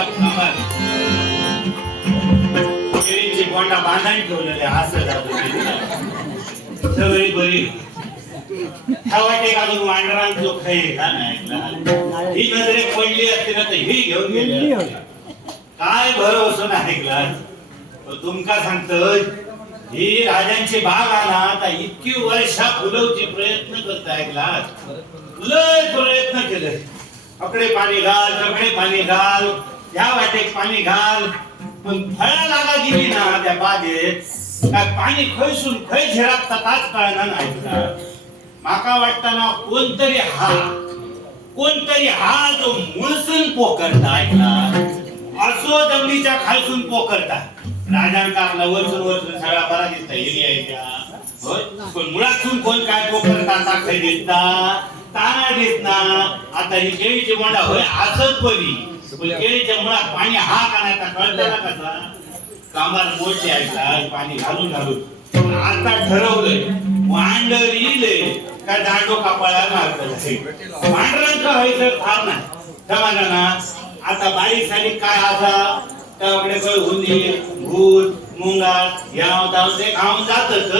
कामात केळीची गोंडा बांधायला ठेवलेले असं जातो सगळी बरी हा वाटे अजून वांडरांचो खाई का नाही ही नजरे पडली असते ना तर ही घेऊन गेली काय भरोसा नाही ऐकला तुमका सांगतोय ही राजांची बाग आला आता इतकी वर्षा फुलवची प्रयत्न करता ऐकला लय प्रयत्न केले अकडे पाणी घाल तकडे पाणी घाल या वाटेक पाणी घाल पण फळा लागा गेली ना त्या बागेत काय पाणी खैसून खै झिरात ताच कळना नाही माका वाटताना कोणतरी हा जो मुळसून पोकरता ऐकला असो जमिनीच्या खालसून पोकरता राजांका वरसून सगळा बरा दिसता एरिया आहे पण मुळातून कोण काय पोकरता आता खै दिसता ताना दिसना आता ही केळीची मोंडा होय असच बरी पण केळीच्या मुळात पाणी हा कानाचा कळताना कसा कामार मोठे ऐकला पाणी घालून आता ठरवलंय वांडर इले का दांडो कापाळा मारत वांडरांचं व्हायचं फार नाही समजा ना आता बारीक सारी काय असा त्याकडे काही हुंदी भूत मुंगा या ते खाऊन जातच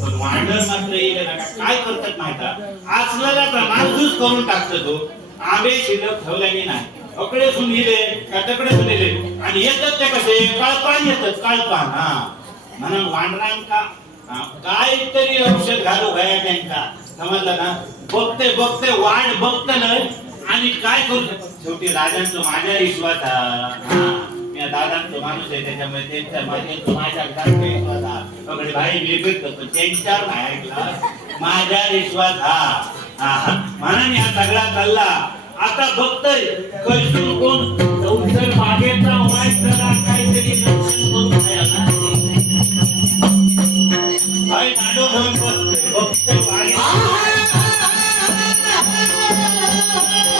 पण वांडर मात्र येईल ना काय करतात माहिती आचलेला तर माणूस करून टाकतो तो आंबे शिल्लक ठेवल्याने नाही अकडे सुनिले का तकडे सुनिले आणि येतात ते कसे काळपान येतात काळपान हा म्हणून वांडरांका काहीतरी औषध घालू घ्या त्यांना समजलं ना बघते वाढ बघत नाही आणि काय करू शेवटी राजांचा माझ्या विश्वास हा दादांचा माणूस आहे त्याच्यामुळे त्यांचा माझ्या विश्वास हा भाई विवेक करतो त्यांच्यावर नाही ऐकला माझ्या विश्वास हा म्हणून हा सगळा चालला आता बघतोय कैसून कोण संसार मागेचा वाईट झाला काहीतरी भाई नाडो घेऊन बघतोय